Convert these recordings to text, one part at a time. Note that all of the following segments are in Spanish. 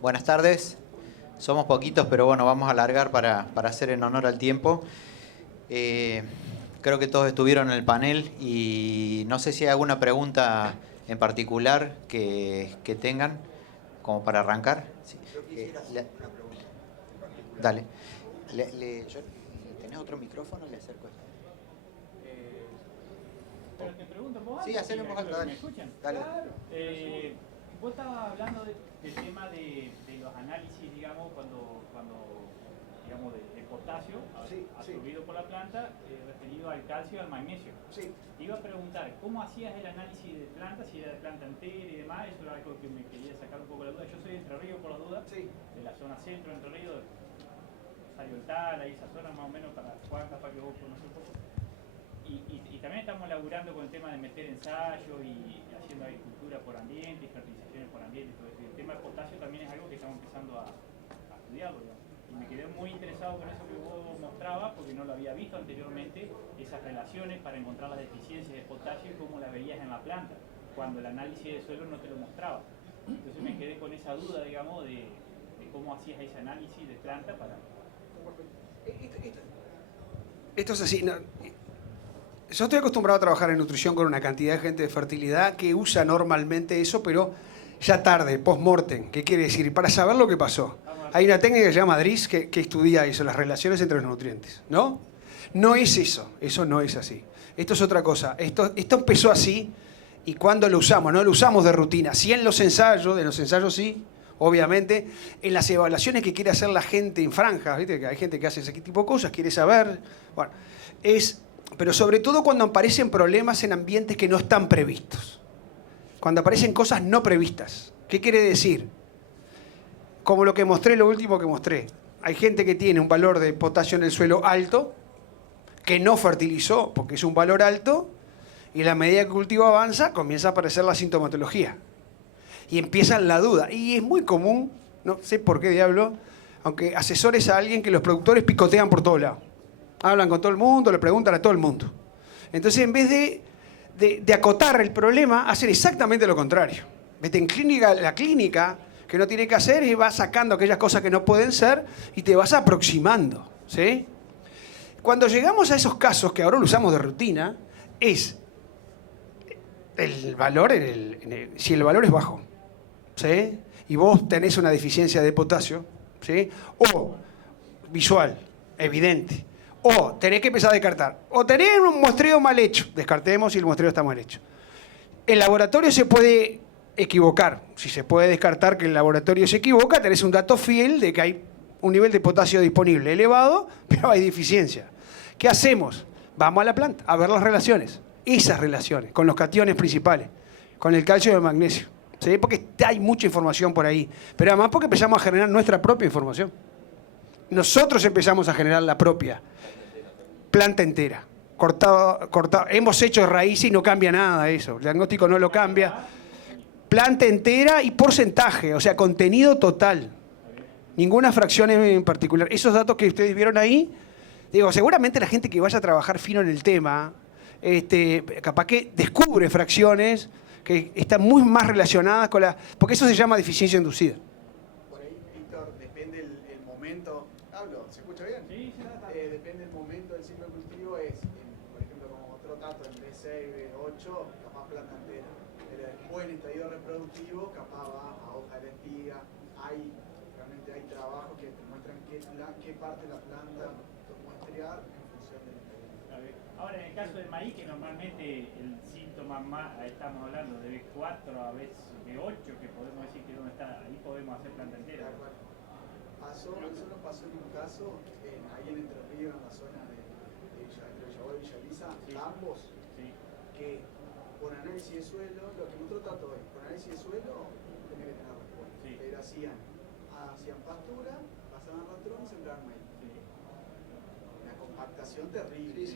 Buenas tardes. Somos poquitos, pero bueno, vamos a alargar para hacer en honor al tiempo. Creo que todos estuvieron en el panel y no sé si hay alguna pregunta en particular que tengan, como para arrancar. Sí. Yo quisiera hacer una pregunta. Dale. ¿Tenés otro micrófono? Le acerco esto. Pero te pregunto, ¿vos Sí, hacelo en voz alta, dale. ¿Me escuchan? Dale. Claro. Vos estabas hablando del tema de los análisis, digamos, cuando digamos, de potasio absorbido por la planta, referido al calcio y al magnesio. Sí. Iba a preguntar, ¿cómo hacías el análisis de planta, si era de planta entera y demás? Eso era algo que me quería sacar un poco la duda. Yo soy de Entre Ríos, por la duda, de la zona centro de Entre Ríos, Rosario del Tal, ahí esa zona más o menos, para Juan, capaz que vos conocés un poco. Y también estamos laburando con el tema de meter ensayos y haciendo agricultura por ambiente, fertilizaciones por ambiente y todo eso. Y el tema del potasio también es algo que estamos empezando a estudiarlo, digamos. Y me quedé muy interesado con eso que vos mostrabas, porque no lo había visto anteriormente, esas relaciones para encontrar las deficiencias de potasio y cómo las veías en la planta, cuando el análisis de suelo no te lo mostraba. Entonces me quedé con esa duda, digamos, de cómo hacías ese análisis de planta para... Esto es así. No, yo estoy acostumbrado a trabajar en nutrición con una cantidad de gente de fertilidad que usa normalmente eso, pero ya tarde, post-mortem. ¿Qué quiere decir? Para saber lo que pasó. Hay una técnica que se llama DRIS que estudia eso, las relaciones entre los nutrientes. ¿No? No es eso no es así. Esto es otra cosa. Esto empezó así y cuando lo usamos, no lo usamos de rutina. Sí en los ensayos sí, obviamente. En las evaluaciones que quiere hacer la gente en franjas, ¿viste? Que hay gente que hace ese tipo de cosas, quiere saber. Bueno, pero sobre todo cuando aparecen problemas en ambientes que no están previstos. Cuando aparecen cosas no previstas. ¿Qué quiere decir? Como lo que mostré, lo último que mostré. Hay gente que tiene un valor de potasio en el suelo alto, que no fertilizó porque es un valor alto, y a la medida que el cultivo avanza, comienza a aparecer la sintomatología. Y empieza la duda. Y es muy común, no sé por qué diablo, aunque asesores a alguien que los productores picotean por todos lados. Hablan con todo el mundo, le preguntan a todo el mundo. Entonces, en vez de acotar el problema, hacen exactamente lo contrario. Vete en clínica, la clínica, que no tiene que hacer, y va sacando aquellas cosas que no pueden ser y te vas aproximando. ¿Sí? Cuando llegamos a esos casos, que ahora lo usamos de rutina, es el valor, si el valor es bajo, ¿sí? Y vos tenés una deficiencia de potasio, ¿sí? O visual, evidente. O tenés que empezar a descartar. O tenés un muestreo mal hecho. Descartemos si el muestreo está mal hecho. El laboratorio se puede equivocar. Si se puede descartar que el laboratorio se equivoca, tenés un dato fiel de que hay un nivel de potasio disponible elevado, pero hay deficiencia. ¿Qué hacemos? Vamos a la planta a ver las relaciones. Esas relaciones, con los cationes principales, con el calcio y el magnesio. ¿Sí? Porque hay mucha información por ahí. Pero además porque empezamos a generar nuestra propia información. Nosotros empezamos a generar la propia. Planta entera. Cortado. Hemos hecho raíz y no cambia nada eso. El diagnóstico no lo cambia. Planta entera y porcentaje, o sea, contenido total. Ninguna fracción en particular. Esos datos que ustedes vieron ahí, digo, seguramente la gente que vaya a trabajar fino en el tema, capaz que descubre fracciones que están muy más relacionadas con la... Porque eso se llama deficiencia inducida. Por ahí, Víctor, depende el momento. ¿Hablo? ¿Se escucha bien? Sí, sí, depende del momento del ciclo cultivo. Por ejemplo, como otro dato en B6, B8, capaz planta entera. Pero después en estadio reproductivo, capaz va a hoja de la espiga. Realmente hay trabajos que te muestran qué parte de la planta muestrear en función del estadio. Ahora, en el caso del maíz, que normalmente el síntoma más, estamos hablando de B4 a B8, que podemos decir que donde está, ahí podemos hacer planta entera. Eso nos pasó en un caso, ahí en Entre Ríos, en la zona de Villabuena y Villa Elisa, ambos, que con análisis de suelo, lo que mostró Tato es, con análisis de suelo, tenía que tener respuesta. Pero hacían pastura, pasaban rastrón, sembraban maíz. Una compactación terrible.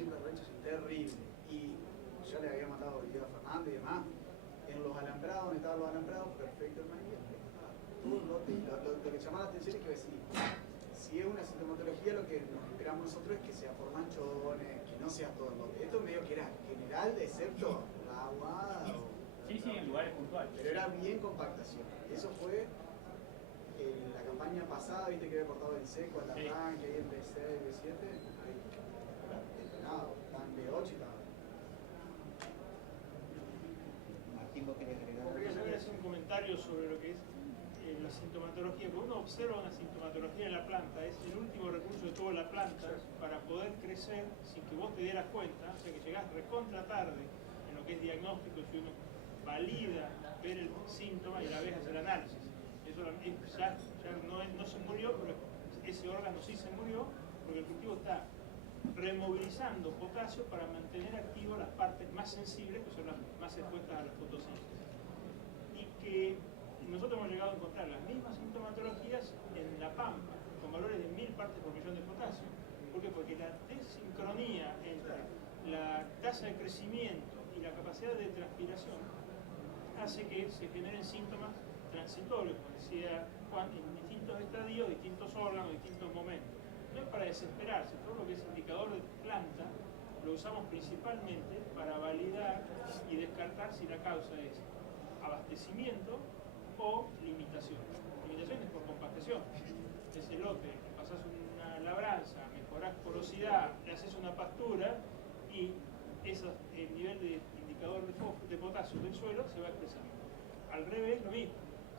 Terrible. Y yo le había mandado video a Fernando y demás. En los alambrados, donde estaban los alambrados, perfecto el maíz. Todo el lote. Lo que llama la atención es que si es una sintomatología, lo que nos esperamos nosotros es que sea por manchones, que no sea todo el lote. Esto medio que era general, excepto la agua. Sí, en lugares puntuales. Pero era bien compactación. Eso fue en la campaña pasada, viste que había cortado el seco, el arranque, ahí en B6, B7, ahí, nada, están B8 y tal. Martín, ¿vos querés agregar? Yo quería hacer un comentario sobre lo que es la sintomatología. Cuando uno observa una sintomatología en la planta, es el último recurso de toda la planta para poder crecer sin que vos te dieras cuenta, o sea que llegás recontra tarde en lo que es diagnóstico, si uno valida ver el síntoma y a la vez hacer análisis. Eso ya no se murió, pero ese órgano sí se murió, porque el cultivo está removilizando potasio para mantener activas las partes más sensibles, que son las más expuestas a la fotosíntesis. Y que nosotros hemos llegado a encontrar las mismas sintomatologías en la pampa, con valores de 1000 partes por millón de potasio. ¿Por qué? Porque la desincronía entre la tasa de crecimiento y la capacidad de transpiración hace que se generen síntomas transitorios, como decía Juan, en distintos estadios, distintos órganos, distintos momentos. No es para desesperarse, todo lo que es indicador de planta lo usamos principalmente para validar y descartar si la causa es abastecimiento o limitación. Limitación es por compactación. Ese lote, le pasás una labranza, mejorás porosidad, le haces una pastura y el nivel de indicador de potasio del suelo se va expresando. Al revés, lo mismo.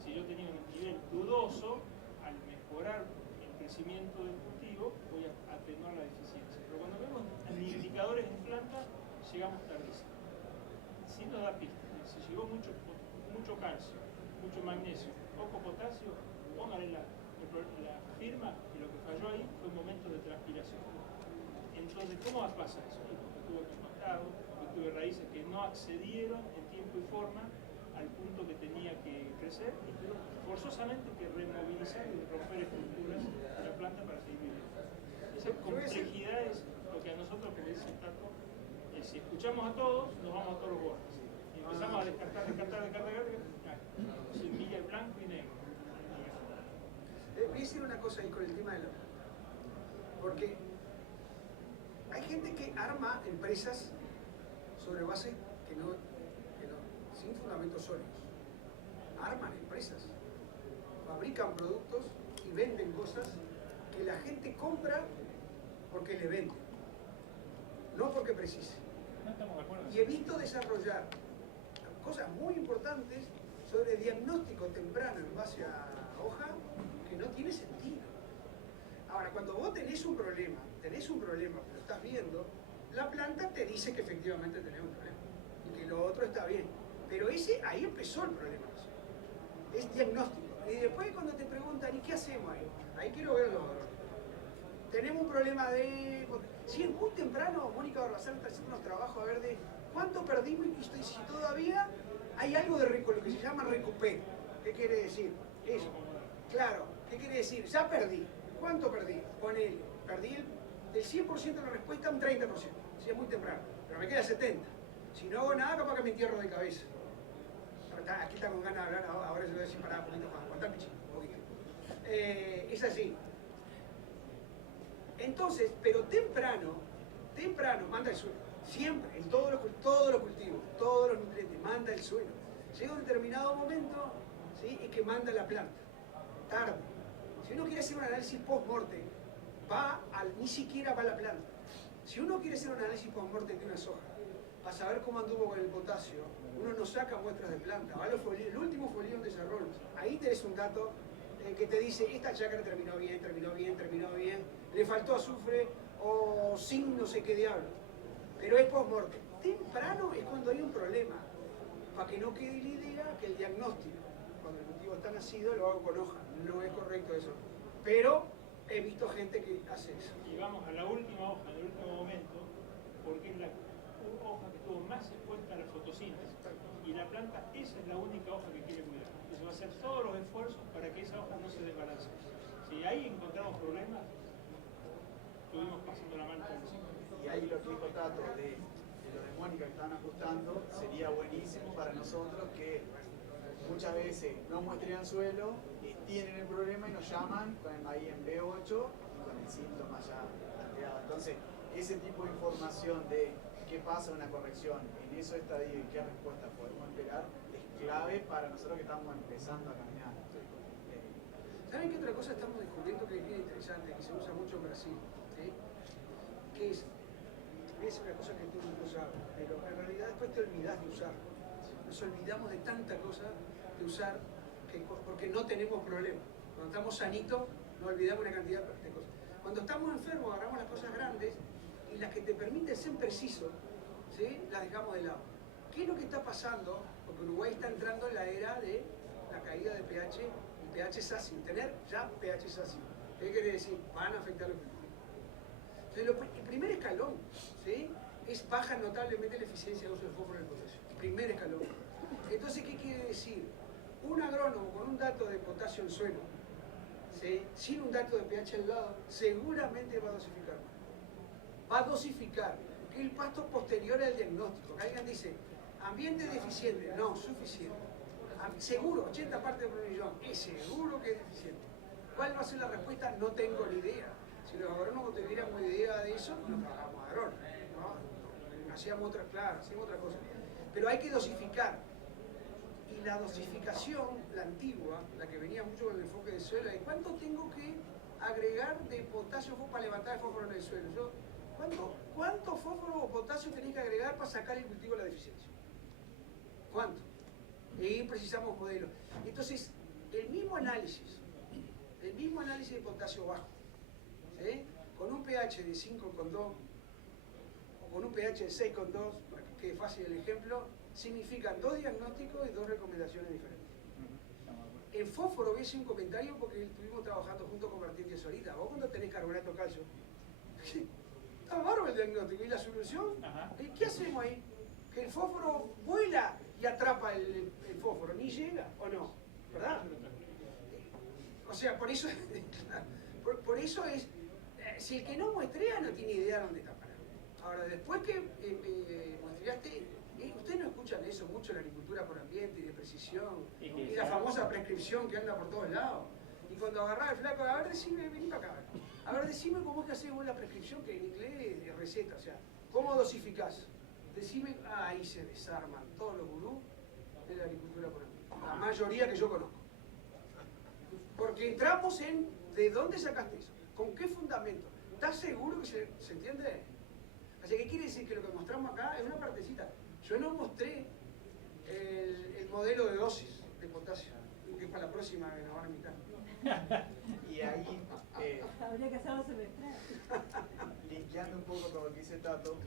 Si yo tenía un nivel dudoso, al mejorar el crecimiento del cultivo, voy a atenuar la deficiencia. Pero cuando vemos indicadores en planta, llegamos tardísimo. Sí nos da pista. Si llegó mucho calcio, mucho magnesio, poco potasio, póngale la firma y lo que falló ahí fue un momento de transpiración. Entonces, ¿cómo pasa eso? Porque estuvo compactado, porque tuve raíces que no accedieron en tiempo y forma al punto que tenía que crecer y tuve forzosamente que removilizar y romper estructuras de la planta para seguir viviendo. Esa complejidad es lo que a nosotros, como dice Tato, si escuchamos a todos, nos vamos a todos los bordes. Y empezamos a descartar, semilla blanco y negro. Voy a decir una cosa ahí con el tema de la... Porque hay gente que arma empresas sobre base que no sin fundamentos sólidos. Arman empresas, fabrican productos y venden cosas que la gente compra porque le venden, no porque precise. No estamos de acuerdo. Y he visto desarrollar cosas muy importantes sobre diagnóstico temprano en base a hoja que no tiene sentido. Ahora, cuando vos tenés un problema, pero lo estás viendo, la planta te dice que efectivamente tenés un problema y que lo otro está bien. Pero ahí empezó el problema. Es diagnóstico. Y después cuando te preguntan, ¿y qué hacemos ahí? Ahí quiero ver los dolores. Tenemos un problema de... Si es muy temprano, Mónica Barbazán está haciendo unos trabajos a ver de cuánto perdimos y si todavía hay algo de lo que se llama recupero. ¿Qué quiere decir? Eso. Claro, ¿qué quiere decir? Ya perdí. ¿Cuánto perdí? Ponele. Perdí del 100% de la respuesta un 30%. Si es muy temprano. Pero me queda 70%. Si no hago nada, capaz que me entierro de cabeza. Aquí está con ganas de hablar, ahora se lo voy a decir para un poquito más. Aguantá, pichín. Es así. Entonces, pero temprano manda el suelo. Siempre, en todos los cultivos, todos los nutrientes, manda el suelo. Llega un determinado momento, ¿sí? Y que manda la planta. Tarde. Si uno quiere hacer un análisis post-mortem, ni siquiera va a la planta. Si uno quiere hacer un análisis post-mortem de una soja, para saber cómo anduvo con el potasio, uno no saca muestras de planta, va a el último folío en desarrollo. Ahí tenés un dato que te dice, esta chacra terminó bien, le faltó azufre o sin no sé qué diablo. Pero es post-mortem. Temprano es cuando hay un problema, para que no quede la idea que el diagnóstico, cuando el cultivo está nacido, lo hago con hoja. No es correcto eso. Pero he visto gente que hace eso. Y vamos a la última hoja, en el último momento, porque es la hoja que estuvo más expuesta a la fotosíntesis. Y la planta, esa es la única hoja que quiere cuidar. Entonces va a hacer todos los esfuerzos para que esa hoja no se desbalance. Si ahí encontramos problemas, estuvimos pasando la mano por encima. Y ahí lo que dijo Tato de lo de Mónica que están ajustando, sería buenísimo para nosotros que muchas veces no muestrean suelo, tienen el problema y nos llaman ahí en B8 con el síntoma ya planteado. Entonces, ese tipo de información de qué pasa en una corrección en esos estadios y qué respuesta podemos esperar es clave para nosotros que estamos empezando a caminar. ¿Saben qué otra cosa estamos descubriendo que es bien interesante, que se usa mucho en Brasil? ¿Sí? Que es una cosa que todo el mundo sabe, pero en realidad después te olvidás de usar. Nos olvidamos de tanta cosa de usar porque no tenemos problema. Cuando estamos sanitos, nos olvidamos una cantidad de cosas. Cuando estamos enfermos, agarramos las cosas grandes y las que te permiten ser preciso, ¿sí? Las dejamos de lado. ¿Qué es lo que está pasando? Porque Uruguay está entrando en la era de la caída de pH y pH SASI, tener ya pH SASI. ¿Qué quiere decir? Van a afectar los cultivos. Entonces, el primer escalón, ¿sí? Es baja notablemente la eficiencia de uso del fósforo en el potasio. El primer escalón. Entonces, ¿qué quiere decir? Un agrónomo con un dato de potasio en suelo, ¿sí? Sin un dato de pH al lado, seguramente va a dosificar más. Va a dosificar, que el pasto posterior al diagnóstico. Que alguien dice, ambiente deficiente, no, suficiente. Seguro, 80 partes por millón, es seguro que es deficiente. ¿Cuál va a ser la respuesta? No tengo ni idea. Si los agrónomos tuviéramos idea de eso, no trabajábamos agrónomos, ¿no? Hacíamos otra, claro, hacíamos otra cosa. Pero hay que dosificar. Y la dosificación, la antigua, la que venía mucho con el enfoque del suelo, es cuánto tengo que agregar de potasio para levantar el fósforo en el suelo. ¿Cuánto fósforo o potasio tenéis que agregar para sacar el cultivo de la deficiencia? ¿Cuánto? Y precisamos modelos. Entonces, el mismo análisis de potasio bajo, ¿sí? Con un pH de 5,2 o con un pH de 6,2, para que quede fácil el ejemplo, significan 2 diagnósticos y 2 recomendaciones diferentes. En fósforo voy a hacer un comentario porque estuvimos trabajando junto con Martín Díaz ahorita. Vos cuando tenés carbonato de calcio, está bárbaro el diagnóstico. ¿Y la solución? ¿Qué hacemos ahí? Que el fósforo vuela y atrapa el fósforo, ni llega, ¿o no? ¿Verdad? O sea, por eso es, si el que no muestrea no tiene idea de dónde está parado. Ahora, después que muestreaste, ustedes no escuchan eso mucho en la agricultura por ambiente y de precisión, y la famosa prescripción que anda por todos lados. Y cuando agarraba el flaco, a ver, decime, vení para acá. A ver, decime cómo es que haces vos la prescripción, que en inglés es receta, o sea, ¿cómo dosificás? Decime, ahí se desarman todos los gurús de la agricultura por ambiente. La mayoría que yo conozco. Porque entramos en, ¿de dónde sacaste eso? ¿Con qué fundamento? ¿Estás seguro que se entiende? Así que quiere decir que lo que mostramos acá es una partecita. Yo no mostré el modelo de dosis de potasio, que es para la próxima que nos van a invitar. Y ahí, habría que hacerlo semestral. linkeando un poco con lo que dice Tato,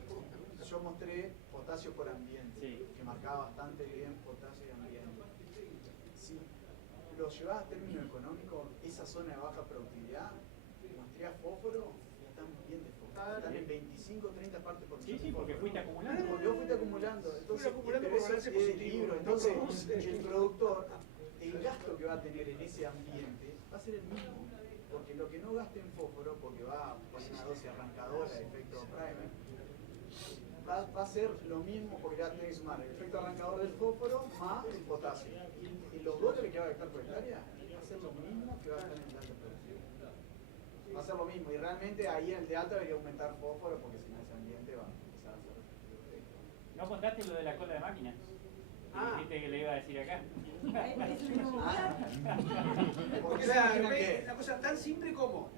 yo mostré potasio por ambiente, que marcaba bastante bien potasio y ambiente. Si lo llevas a término económico, esa zona de baja productividad, muestreas fósforo, están bien de fósforo. Están en 25, 30 partes por millón. Sí, porque fuiste acumulando. Porque vos fuiste acumulando. Entonces, acumulando por balance positivo. Entonces, el productor, el gasto que va a tener en ese ambiente va a ser el mismo. Porque lo que no gaste en fósforo, porque va a poner una dosis arrancadora de efecto primer, va a ser lo mismo porque ya tenés que sumar el efecto arrancador del fósforo más el potasio. Y los dólares que va a gastar por hectárea va a ser lo mismo que va a gastar en el alta producción. Va a ser lo mismo. Y realmente ahí en el de alta debería aumentar fósforo porque si no ese ambiente va a empezar a hacer. No contaste lo de la cola de máquinas. Dijiste que le iba a decir acá. Porque es una cosa tan simple como,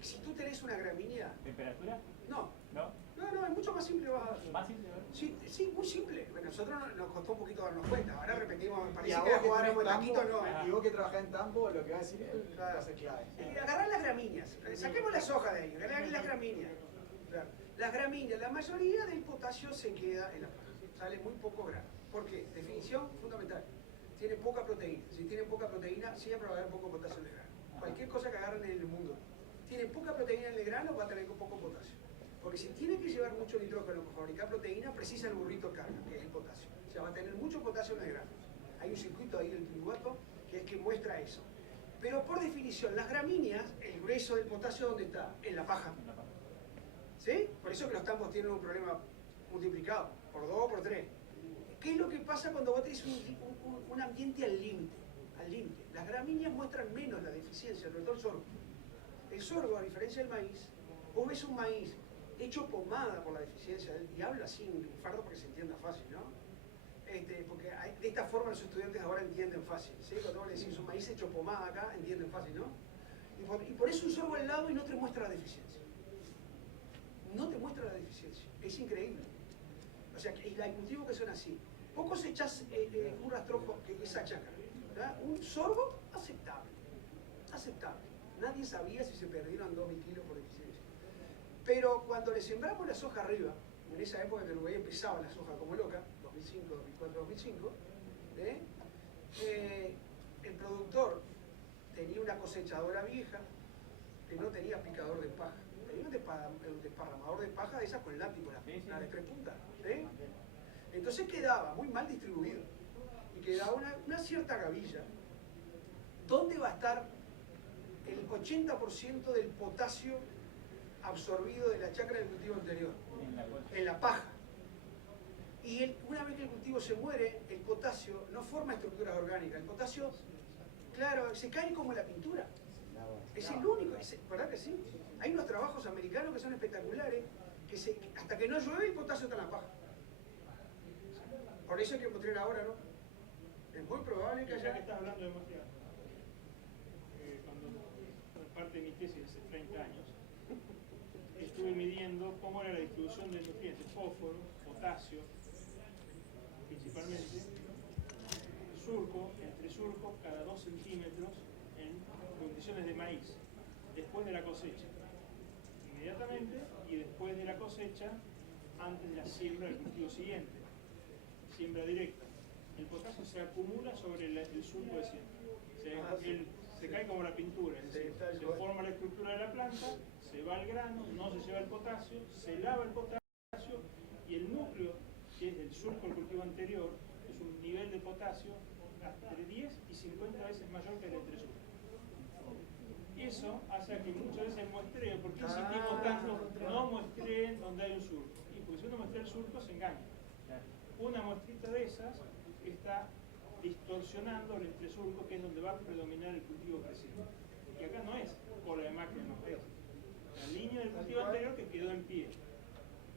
si tú tenés una gramínea... ¿Temperatura? No. ¿No? No, es mucho más simple. ¿Más simple? Sí, muy simple. Bueno, nosotros nos costó un poquito darnos cuenta. Ahora repetimos, parece Y que jugáramos el taquito, no. Y vos que trabajás en Tambo, lo que va a decir es va a ser clave. Agarrar las gramíneas, saquemos las hojas de ahí, agarrar las gramíneas. Claro. Las gramíneas, la mayoría del potasio se queda en la paja, sale muy poco grano. ¿Por qué? Definición fundamental. Tiene poca proteína. Si tiene poca proteína, siempre va a haber poco potasio en el grano. Cualquier cosa que agarren en el mundo. Tiene poca proteína en el grano, va a tener poco potasio. Porque si tiene que llevar mucho nitrógeno para fabricar proteína, precisa el burrito de carga, que es el potasio. O sea, va a tener mucho potasio en el grano. Hay un circuito ahí del tribuato que es que muestra eso. Pero por definición, las gramíneas, el grueso del potasio, ¿dónde está? En la paja. ¿Sí? Por eso que los tambos tienen un problema multiplicado, por 2 o por 3. ¿Qué es lo que pasa cuando vos tenés un ambiente al límite? Al límite. Las gramíneas muestran menos la deficiencia, sobre todo el sorgo. El sorgo, a diferencia del maíz, vos ves un maíz hecho pomada por la deficiencia, y hablo así en fardo porque se entienda fácil, ¿no? Porque de esta forma los estudiantes ahora entienden fácil, ¿sí? Cuando vos le decís un maíz hecho pomada acá, entienden fácil, ¿no? Y por eso un sorbo al lado y no te muestra la deficiencia. No te muestra la deficiencia. Es increíble. O sea, y hay cultivos que son así. Vos cosechás un rastrojo que es chácara, ¿verdad? Un sorbo aceptable. Aceptable. Nadie sabía si se perdieron 2.000 kilos por deficiencia. Pero cuando le sembramos la soja arriba, en esa época que Uruguay empezaba la soja como loca, 2005, 2004, 2005, el productor tenía una cosechadora vieja que no tenía picador de paja. Tenía un desparramador de paja de esas con látigo, la de 3 puntas. Entonces quedaba muy mal distribuido. Y quedaba una cierta gavilla. ¿Dónde va a estar el 80% del potasio absorbido de la chacra del cultivo anterior? En la paja. Y una vez que el cultivo se muere, el potasio no forma estructuras orgánicas. El potasio, claro, se cae como la pintura. Es el único, ¿verdad que sí? Hay unos trabajos americanos que son espectaculares, hasta que no llueve el potasio está en la paja. Por eso hay que mostrar ahora, ¿no? Es muy probable que haya... Ya que estás hablando de muestrear, cuando parte de mi tesis hace 30 años, estuve midiendo cómo era la distribución de nutrientes, fósforo, potasio, principalmente, surco, entre surcos, cada 2 centímetros en condiciones de maíz, después de la cosecha, inmediatamente, y después de la cosecha, antes de la siembra del cultivo siguiente, siembra directa. El potasio se acumula sobre el surco de siembra. Se cae como la pintura, es decir, se forma la estructura de la planta, se va al grano, no se lleva el potasio, se lava el potasio y el núcleo, que es del surco del cultivo anterior, es un nivel de potasio entre 10 y 50 veces mayor que el entresurco. Eso hace que muchas veces el muestreo, ¿por qué insistimos tanto? No muestreen donde hay un surco. Y porque si uno muestrea el surco se engaña. Una muestrita de esas está distorsionando el entresurco, que es donde va a predominar el cultivo creciente. Y acá no es cola de macro, no es la línea del cultivo anterior que quedó en pie.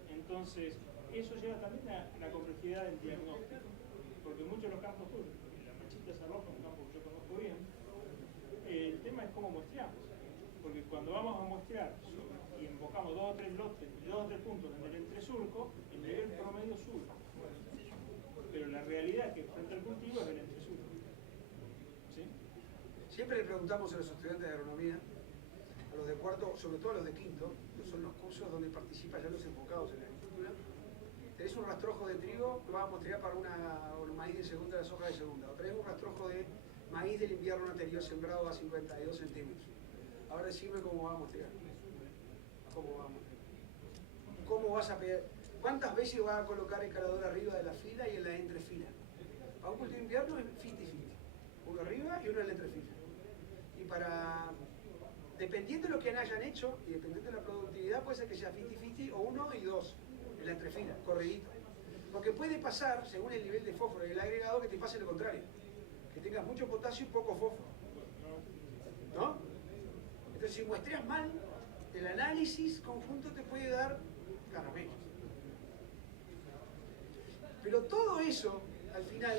Entonces, eso lleva también a la complejidad del diagnóstico, porque muchos de los campos tuyos, la manchita esa roja, un campo que yo conozco bien, el tema es cómo muestreamos, porque cuando vamos a muestrear y invocamos 2 o 3 lotes, 2 o 3 puntos en el entresurco, el nivel promedio sube. Pero la realidad que frente al cultivo es el entresurco. ¿Sí? Siempre le preguntamos a los estudiantes de agronomía, a los de cuarto, sobre todo a los de quinto, que son los cursos donde participan ya los enfocados en la agricultura. Tenés un rastrojo de trigo que vas a mostrear para un maíz de segunda, la soja de segunda. O tenés un rastrojo de maíz del invierno anterior sembrado a 52 centímetros. Ahora decime cómo va a mostrear. ¿Cómo va a mostrear? ¿Cómo vas a pegar? ¿Cuántas veces vas a colocar el calador arriba de la fila y en la entrefila? Para un cultivo de invierno es 50-50. Uno arriba y uno en la entrefila. Y dependiendo de lo que hayan hecho y dependiendo de la productividad, puede ser que sea 50-50 o 1 y 2 en la entrefila, corredito. Porque puede pasar, según el nivel de fósforo del agregado, que te pase lo contrario. Que tengas mucho potasio y poco fósforo. ¿No? Entonces, si muestreas mal, el análisis conjunto te puede dar caramelos. Pero todo eso, al final,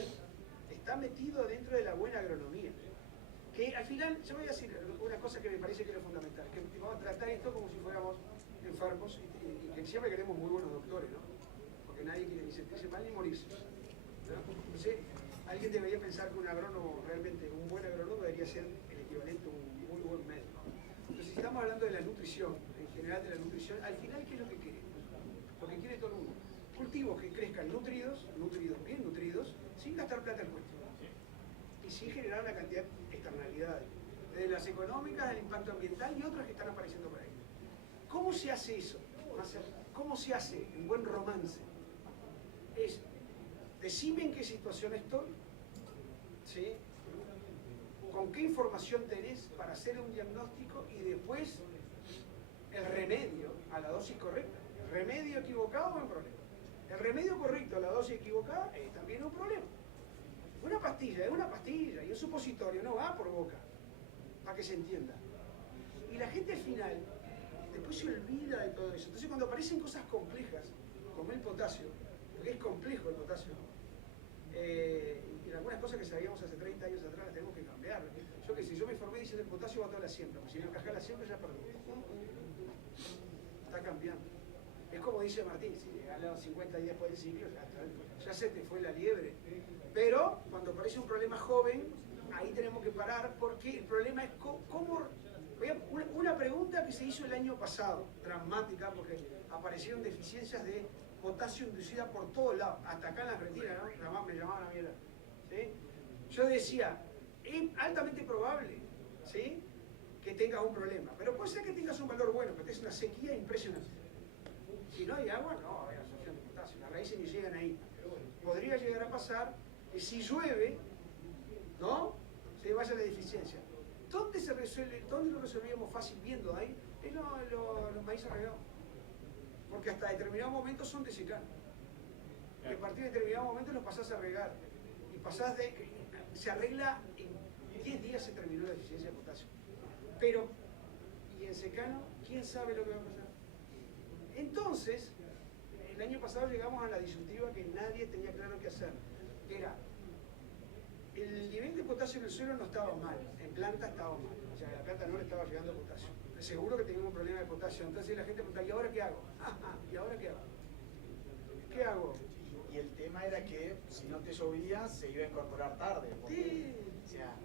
está metido dentro de la buena agronomía. Que al final, yo voy a decir una cosa que me parece que es lo fundamental, que vamos a tratar esto como si fuéramos enfermos y que siempre queremos muy buenos doctores, ¿no? Porque nadie quiere ni sentirse mal ni morirse, ¿no? Entonces, alguien debería pensar que un agrónomo, realmente un buen agrónomo, debería ser el equivalente a un muy buen médico. Entonces, si estamos hablando de la nutrición, en general de la nutrición, al final, ¿qué es lo que quiere? Lo que quiere todo el mundo. Cultivos que crezcan nutridos, bien nutridos, sin gastar plata en cuento. Y sin generar una cantidad de externalidades. Desde las económicas, el impacto ambiental y otras que están apareciendo por ahí. ¿Cómo se hace eso? ¿Cómo se hace un buen romance? Es, decime en qué situación estoy, ¿sí? Con qué información tenés para hacer un diagnóstico y después el remedio a la dosis correcta. El remedio equivocado es un problema. El remedio correcto a la dosis equivocada es también un problema. Una pastilla es una pastilla y un supositorio no va por boca, para que se entienda. Y la gente al final, después se olvida de todo eso. Entonces cuando aparecen cosas complejas, como el potasio, porque es complejo el potasio, y algunas cosas que sabíamos hace 30 años atrás las tenemos que cambiar. Yo qué sé, yo me formé dice el potasio va a toda la siembra, si no encaja la siembra ya perdí. Está cambiando. Es como dice Martín, si llegas a los 50 días después del ciclo, ya se te fue la liebre. Pero cuando aparece un problema joven, ahí tenemos que parar, porque el problema es cómo... Una pregunta que se hizo el año pasado, dramática, porque aparecieron deficiencias de potasio inducida por todos lados, hasta acá en la Argentina, ¿no? Me llamaban a mierda. ¿Sí? Yo decía, es altamente probable, ¿sí?, que tengas un problema, pero puede ser que tengas un valor bueno, que tengas una sequía impresionante. Si no hay agua, no hay absorción de potasio, las raíces ni llegan ahí. Podría llegar a pasar que si llueve, ¿no?, se vaya la deficiencia. ¿Dónde lo resolvíamos fácil viendo ahí? En los maíces regados. Porque hasta determinado momento son de secano. Y a partir de determinado momento los pasás a regar. Y pasás se arregla, en 10 días se terminó la deficiencia de potasio. Pero, y en secano, ¿quién sabe lo que va a pasar? Entonces, el año pasado llegamos a la disyuntiva que nadie tenía claro qué hacer. Era, el nivel de potasio en el suelo no estaba mal, en planta estaba mal. O sea, a la planta no le estaba llegando potasio. Seguro que teníamos un problema de potasio. Entonces la gente preguntaba, ¿y ahora qué hago? ¿Y ahora qué hago? ¿Qué hago? Y el tema era que si no te llovía, se iba a incorporar tarde. Porque, Sí. O sea,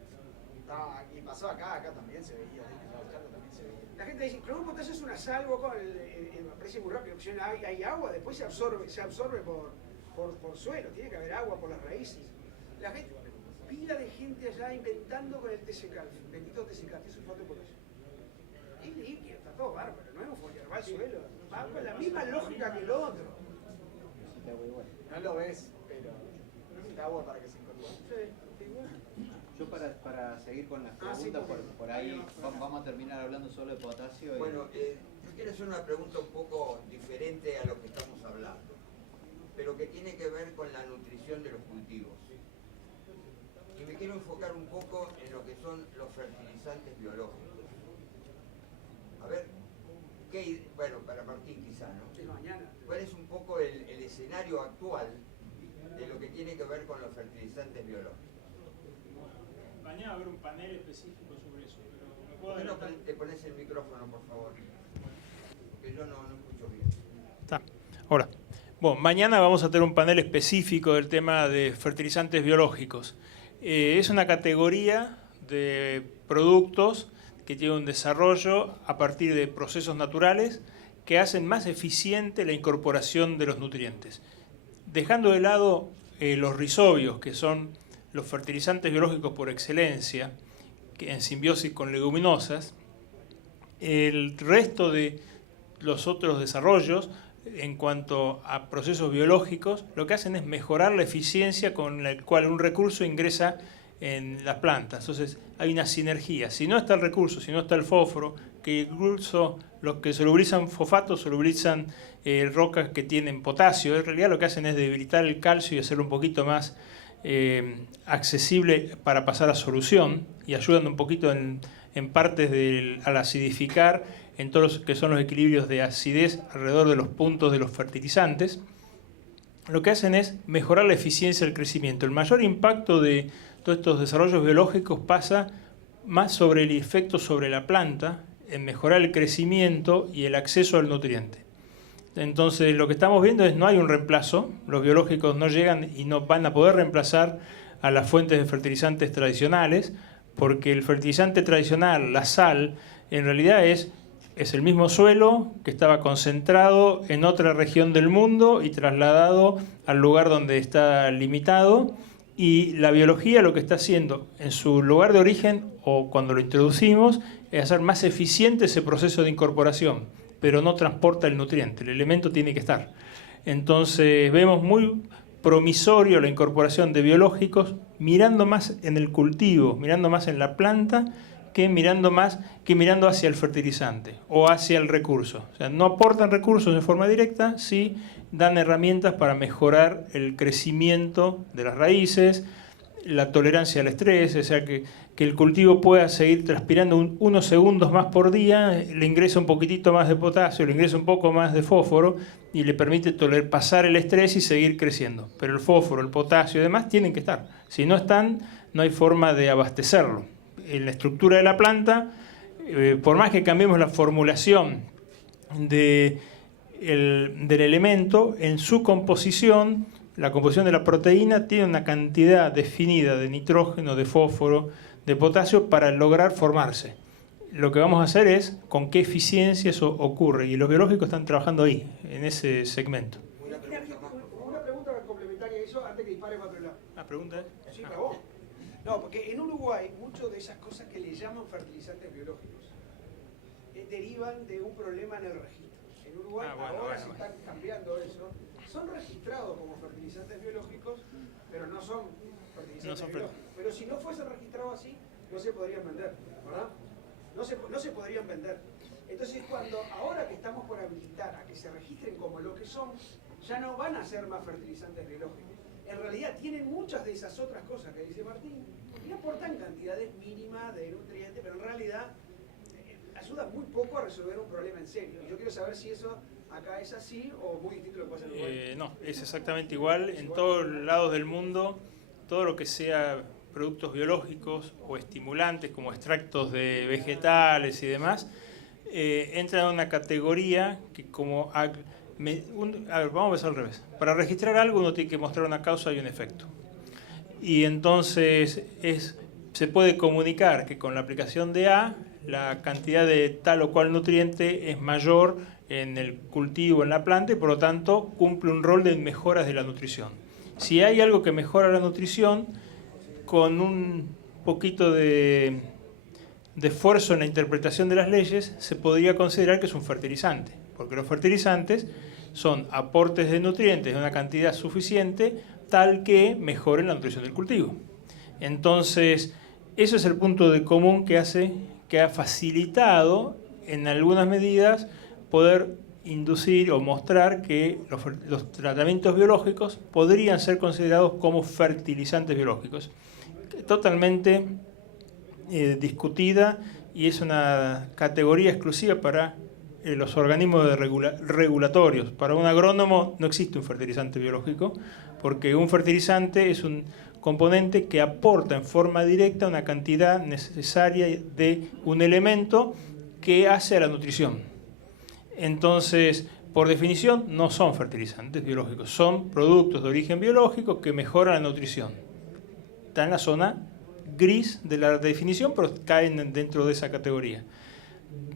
y pasó acá también se veía, en la charla también se veía. La gente dice, cloruro de potasio es una sal, aparece muy rápido. Hay agua, después se absorbe por suelo, tiene que haber agua por las raíces. La gente, pila de gente allá inventando con el TCK, bendito TCK, que es sulfato de potasio. Es líquido, está todo bárbaro, no es un foliar, va al suelo, va con la misma lógica que el otro. No lo ves, pero está agua para que se incorpore. Sí, igual. Yo para seguir con las preguntas, sí, porque por ahí vamos a terminar hablando solo de potasio. Bueno, yo quiero hacer una pregunta un poco diferente a lo que estamos hablando, pero que tiene que ver con la nutrición de los cultivos. Y me quiero enfocar un poco en lo que son los fertilizantes biológicos. A ver, bueno, para Martín quizá, ¿no? Es mañana. ¿Cuál es un poco el escenario actual de lo que tiene que ver con los fertilizantes biológicos? Mañana va a haber un panel específico sobre eso, pero me puedo ¿Por qué no adelantar? te pones el micrófono, por favor? Porque yo no escucho bien. Está. Ahora, bueno, mañana vamos a tener un panel específico del tema de fertilizantes biológicos. Es una categoría de productos que tiene un desarrollo a partir de procesos naturales que hacen más eficiente la incorporación de los nutrientes. Dejando de lado los rizobios, que son los fertilizantes biológicos por excelencia, que en simbiosis con leguminosas, el resto de los otros desarrollos en cuanto a procesos biológicos, lo que hacen es mejorar la eficiencia con la cual un recurso ingresa en las plantas. Entonces hay una sinergia. Si no está el recurso, si no está el fósforo, que incluso los que solubilizan fosfato solubilizan rocas que tienen potasio, en realidad lo que hacen es debilitar el calcio y hacerlo un poquito más accesible para pasar a solución, y ayudan un poquito en partes al acidificar en todos los que son los equilibrios de acidez alrededor de los puntos de los fertilizantes. Lo que hacen es mejorar la eficiencia del crecimiento. El mayor impacto de todos estos desarrollos biológicos pasa más sobre el efecto sobre la planta, en mejorar el crecimiento y el acceso al nutriente. Entonces lo que estamos viendo es no hay un reemplazo, los biológicos no llegan y no van a poder reemplazar a las fuentes de fertilizantes tradicionales, porque el fertilizante tradicional, la sal, en realidad es el mismo suelo que estaba concentrado en otra región del mundo y trasladado al lugar donde está limitado, y la biología lo que está haciendo en su lugar de origen o cuando lo introducimos es hacer más eficiente ese proceso de incorporación, pero no transporta el nutriente, el elemento tiene que estar. Entonces vemos muy promisorio la incorporación de biológicos mirando más en el cultivo, mirando más en la planta, que mirando hacia el fertilizante o hacia el recurso. O sea, no aportan recursos de forma directa, sí dan herramientas para mejorar el crecimiento de las raíces, la tolerancia al estrés, o sea, que el cultivo pueda seguir transpirando unos segundos más por día, le ingresa un poquitito más de potasio, le ingresa un poco más de fósforo y le permite pasar el estrés y seguir creciendo. Pero el fósforo, el potasio y demás tienen que estar. Si no están, no hay forma de abastecerlo. en la estructura de la planta, por más que cambiemos la formulación del elemento, en su composición, la composición de la proteína tiene una cantidad definida de nitrógeno, de fósforo, de potasio para lograr formarse. Lo que vamos a hacer es con qué eficiencia eso ocurre, y los biológicos están trabajando ahí, en ese segmento. Una pregunta complementaria a eso, antes que dispare para otro lado. ¿Pregunta? Sí, para vos. No, porque en Uruguay muchas de esas cosas que le llaman fertilizantes biológicos derivan de un problema en el registro. En Uruguay ahora se están cambiando eso. Son registrados como fertilizantes biológicos, pero no son fertilizantes biológicos. Pero si no fuesen registrados así, no se podrían vender, ¿verdad? No se podrían vender. Entonces, ahora que estamos por habilitar a que se registren como lo que son, ya no van a ser más fertilizantes biológicos. En realidad tienen muchas de esas otras cosas que dice Martín, y aportan cantidades mínimas de nutrientes, pero en realidad ayudan muy poco a resolver un problema en serio. Y yo quiero saber si eso acá es así o muy distinto lo que pasa en Uruguay. No, es exactamente igual. En todos lados del mundo, todo lo que sea productos biológicos o estimulantes como extractos de vegetales y demás, entra en una categoría que como... A ver, vamos a empezar al revés. Para registrar algo uno tiene que mostrar una causa y un efecto. Y entonces se puede comunicar que con la aplicación de A, la cantidad de tal o cual nutriente es mayor en el cultivo, en la planta, y por lo tanto cumple un rol de mejoras de la nutrición. Si hay algo que mejora la nutrición, con un poquito de esfuerzo en la interpretación de las leyes, se podría considerar que es un fertilizante, porque los fertilizantes son aportes de nutrientes de una cantidad suficiente tal que mejoren la nutrición del cultivo. Entonces, eso es el punto de común que ha facilitado en algunas medidas poder inducir o mostrar que los tratamientos biológicos podrían ser considerados como fertilizantes biológicos. Totalmente discutida, y es una categoría exclusiva para los organismos regulatorios. Para un agrónomo no existe un fertilizante biológico, porque un fertilizante es un componente que aporta en forma directa una cantidad necesaria de un elemento que hace a la nutrición. Entonces, por definición, no son fertilizantes biológicos, son productos de origen biológico que mejoran la nutrición. Está en la zona gris de la definición, pero caen dentro de esa categoría.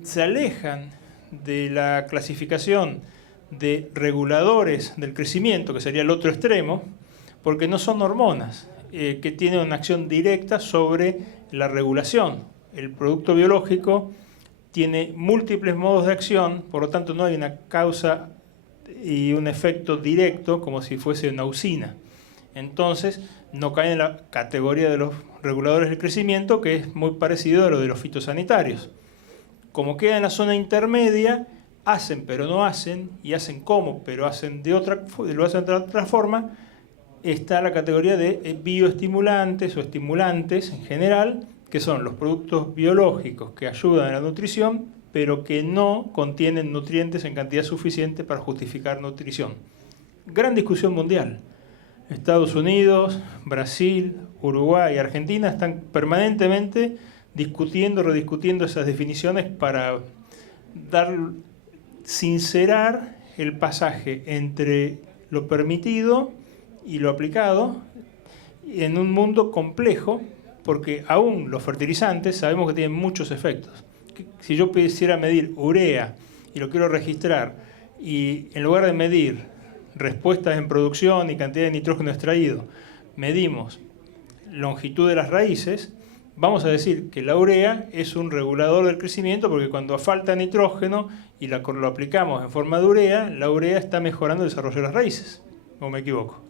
Se alejan de la clasificación de reguladores del crecimiento, que sería el otro extremo, porque no son hormonas que tienen una acción directa sobre la regulación. El producto biológico tiene múltiples modos de acción, por lo tanto no hay una causa y un efecto directo como si fuese una usina. Entonces no cae en la categoría de los reguladores del crecimiento, que es muy parecido a lo de los fitosanitarios. Como queda en la zona intermedia, hacen pero no hacen, y hacen como pero hacen lo hacen de otra forma, está la categoría de bioestimulantes o estimulantes en general, que son los productos biológicos que ayudan a la nutrición, pero que no contienen nutrientes en cantidad suficiente para justificar nutrición. Gran discusión mundial. Estados Unidos, Brasil, Uruguay y Argentina están permanentemente discutiendo, rediscutiendo esas definiciones para sincerar el pasaje entre lo permitido y lo aplicado en un mundo complejo, porque aún los fertilizantes sabemos que tienen muchos efectos. Si yo quisiera medir urea y lo quiero registrar, y en lugar de medir respuestas en producción y cantidad de nitrógeno extraído, medimos longitud de las raíces, vamos a decir que la urea es un regulador del crecimiento, porque cuando falta nitrógeno y lo aplicamos en forma de urea, la urea está mejorando el desarrollo de las raíces, ¿o me equivoco?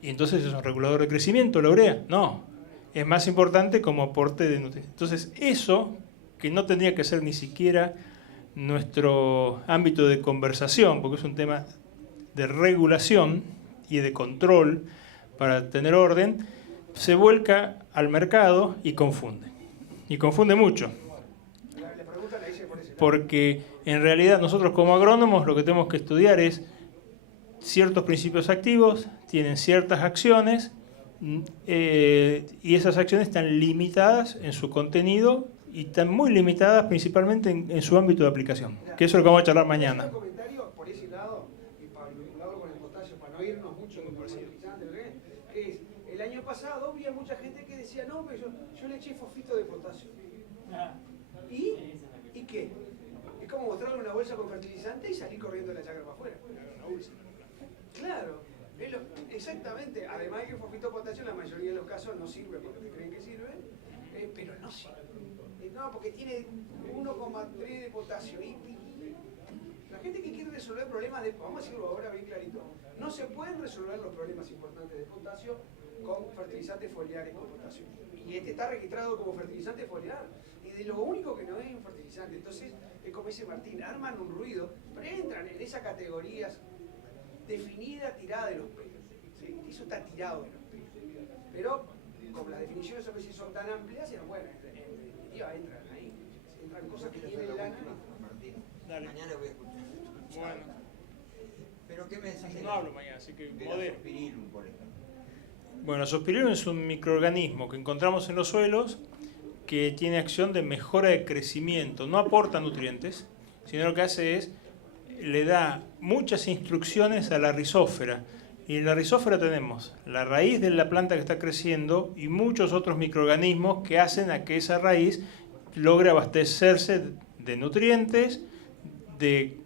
Y entonces es un regulador de crecimiento la urea. No, es más importante como aporte de nutrientes. Entonces eso, que no tendría que ser ni siquiera nuestro ámbito de conversación, porque es un tema de regulación y de control para tener orden, se vuelca al mercado y confunde. Y confunde mucho. Porque en realidad nosotros como agrónomos lo que tenemos que estudiar es ciertos principios activos, tienen ciertas acciones, y esas acciones están limitadas en su contenido y están muy limitadas principalmente en su ámbito de aplicación, que eso es lo que vamos a charlar mañana. Un comentario por ese lado, y para vincularlo con el potasio, para no irnos mucho con los fertilizantes, que es, el año pasado había mucha gente que decía, no, pero yo le eché fosfito de potasio. ¿Y qué? Es como mostrarle una bolsa con fertilizante y salir corriendo la chacra para afuera. Claro, exactamente. Además de que el fosfito de potasio en la mayoría de los casos no sirve porque te creen que sirve, pero no sirve. No, porque tiene 1,3 de potasio. La gente que quiere resolver problemas de, vamos a decirlo ahora bien clarito, no se pueden resolver los problemas importantes de potasio con fertilizantes foliares con potasio. Y este está registrado como fertilizante foliar. Y de lo único que no es un fertilizante. Entonces, como dice Martín, arman un ruido, pero entran en esa categoría definida tirada de los pelos. ¿Sí? Eso está tirado de los pelos. Pero, como las definiciones a veces son tan amplias, bueno, en definitiva entran ahí. Entran cosas que tienen lana. Martín, Dale. mañana voy a escuchar. Bueno. Pero ¿qué me decís? No hablo mañana, así que modero. Azospirillum, por ejemplo. Bueno, Azospirillum es un microorganismo que encontramos en los suelos que tiene acción de mejora de crecimiento. No aporta nutrientes, sino lo que hace es, le da muchas instrucciones a la rizósfera. Y en la rizósfera tenemos la raíz de la planta que está creciendo y muchos otros microorganismos que hacen a que esa raíz logre abastecerse de nutrientes, de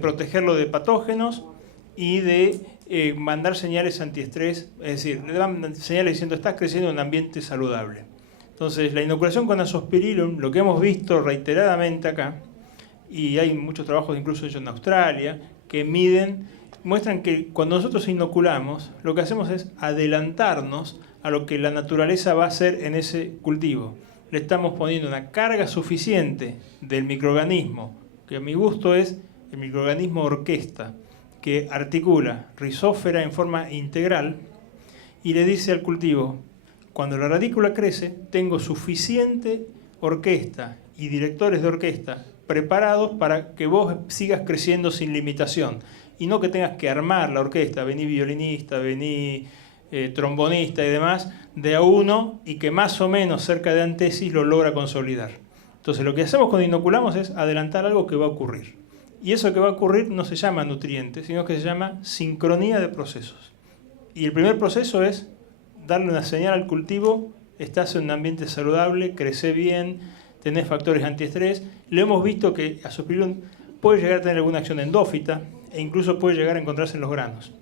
protegerlo de patógenos y de mandar señales antiestrés, es decir, le dan señales diciendo estás creciendo en un ambiente saludable. Entonces, la inoculación con Azospirillum, lo que hemos visto reiteradamente acá, y hay muchos trabajos incluso hechos en Australia, que muestran que cuando nosotros inoculamos, lo que hacemos es adelantarnos a lo que la naturaleza va a hacer en ese cultivo. Le estamos poniendo una carga suficiente del microorganismo, que a mi gusto es el microorganismo orquesta, que articula rizósfera en forma integral y le dice al cultivo, cuando la radícula crece, tengo suficiente orquesta y directores de orquesta preparados para que vos sigas creciendo sin limitación y no que tengas que armar la orquesta, vení violinista, vení trombonista y demás, de a uno y que más o menos cerca de antesis lo logra consolidar. Entonces lo que hacemos cuando inoculamos es adelantar algo que va a ocurrir. Y eso que va a ocurrir no se llama nutriente, sino que se llama sincronía de procesos. Y el primer proceso es darle una señal al cultivo, estás en un ambiente saludable, crece bien, tenés factores antiestrés. Lo hemos visto que Azospirillum puede llegar a tener alguna acción endófita e incluso puede llegar a encontrarse en los granos.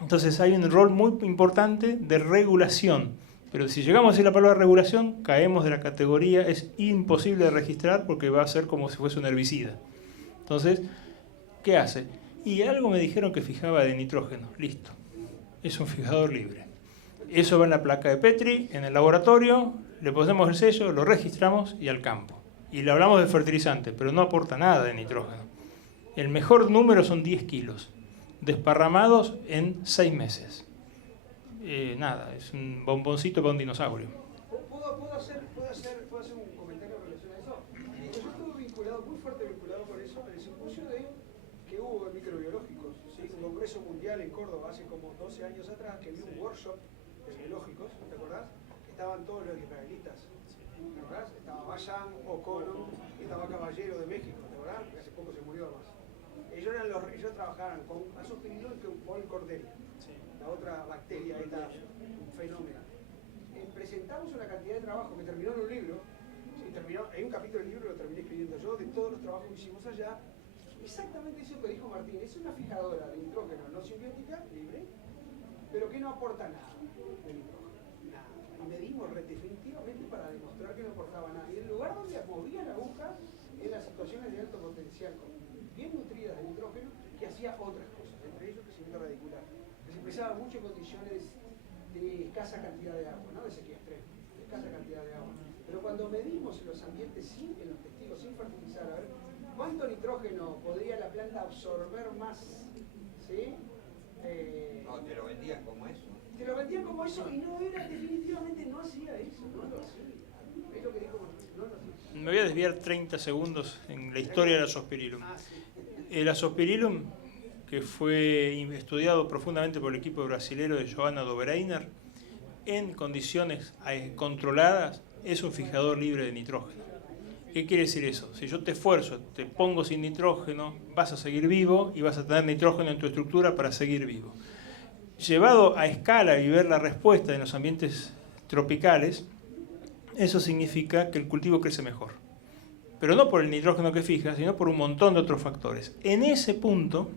Entonces hay un rol muy importante de regulación. Pero si llegamos a decir la palabra regulación, caemos de la categoría, es imposible de registrar porque va a ser como si fuese un herbicida. Entonces, ¿qué hace? Y algo me dijeron que fijaba de nitrógeno. Listo. Es un fijador libre. Eso va en la placa de Petri, en el laboratorio, le ponemos el sello, lo registramos y al campo. Y le hablamos de fertilizante, pero no aporta nada de nitrógeno. El mejor número son 10 kilos, desparramados en 6 meses. Nada, es un bomboncito para un dinosaurio. ¿Puedo hacer un comentario en relación a eso? Yo estuve muy fuerte vinculado con eso, en el simposio que hubo de microbiológicos, ¿sí? Un congreso mundial en Córdoba hace como 12 años atrás, que vi un workshop de biológicos, ¿te acordás? Estaban todos los israelitas, ¿te acordás? Estaba Bayan, O'Connor, estaba Caballero de México, ¿te acordás? Que hace poco se murió además. Ellos trabajaban con Azospirillum y con Cordelia. La otra bacteria, esta fenómeno. Presentamos una cantidad de trabajo que terminó en un libro, ¿sí? Hay un capítulo del libro, lo terminé escribiendo yo, de todos los trabajos que hicimos allá. Exactamente eso que dijo Martín, es una fijadora de nitrógeno no simbiótica, libre, pero que no aporta nada de nitrógeno, nada. Y medimos definitivamente para demostrar que no aportaba nada. Y el lugar donde movía la aguja en las situaciones de alto potencial, bien nutridas de nitrógeno, que hacía otras cosas, entre ellos crecimiento radicular. Se expresaba mucho en condiciones de escasa cantidad de agua, no de sequía extrema, de escasa cantidad de agua. Pero cuando medimos en los ambientes, en los testigos, sin fertilizar, a ver cuánto nitrógeno podría la planta absorber más, ¿sí? No, te lo vendían como eso. Te lo vendían como eso y no era, definitivamente no hacía eso, no lo hacía. Es lo que dijo Martín, no lo hacía. Me voy a desviar 30 segundos en la historia del Azospirillum. Sí. El Azospirillum que fue estudiado profundamente por el equipo brasilero de Giovanna Dobereiner, en condiciones controladas, es un fijador libre de nitrógeno. ¿Qué quiere decir eso? Si yo te esfuerzo, te pongo sin nitrógeno, vas a seguir vivo y vas a tener nitrógeno en tu estructura para seguir vivo. Llevado a escala y ver la respuesta en los ambientes tropicales, eso significa que el cultivo crece mejor. Pero no por el nitrógeno que fija, sino por un montón de otros factores. En ese punto,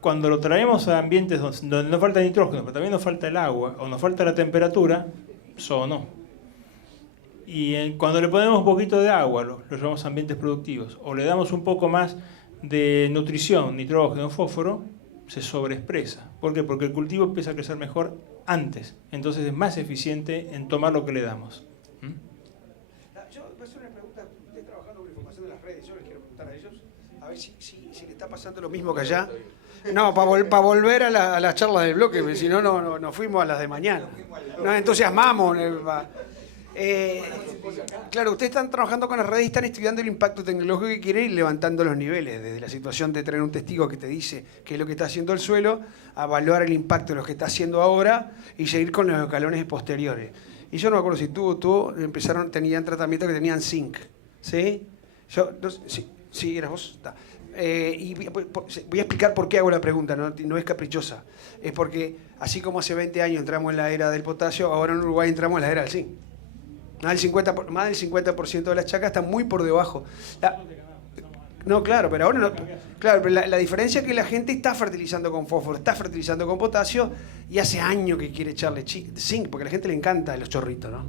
cuando lo traemos a ambientes donde no falta nitrógeno, pero también nos falta el agua, o nos falta la temperatura, sonó. Y cuando le ponemos un poquito de agua, lo llevamos a ambientes productivos, o le damos un poco más de nutrición, nitrógeno, fósforo, se sobreexpresa. ¿Por qué? Porque el cultivo empieza a crecer mejor antes. Entonces es más eficiente en tomar lo que le damos. Yo voy a hacer una pregunta. Estoy trabajando con información de las redes. Yo les quiero preguntar a ellos, a ver si le está pasando lo mismo que allá. No, para volver a la charla del bloque, porque si no, nos fuimos a las de mañana. Nos entusiasmamos. Claro, ustedes están trabajando con las redes y están estudiando el impacto tecnológico que quiere ir levantando los niveles, desde la situación de tener un testigo que te dice qué es lo que está haciendo el suelo, a evaluar el impacto de lo que está haciendo ahora y seguir con los escalones posteriores. Y yo no me acuerdo si tú tenían tratamientos que tenían zinc, ¿sí? Sí, eras vos. Está. Y voy a explicar por qué hago la pregunta, no es caprichosa. Es porque, así como hace 20 años entramos en la era del potasio, ahora en Uruguay entramos en la era del zinc. Más del 50% de las chacras están muy por debajo. No, claro, pero ahora no. Claro, pero la diferencia es que la gente está fertilizando con fósforo, está fertilizando con potasio y hace años que quiere echarle zinc, porque a la gente le encanta los chorritos, ¿no?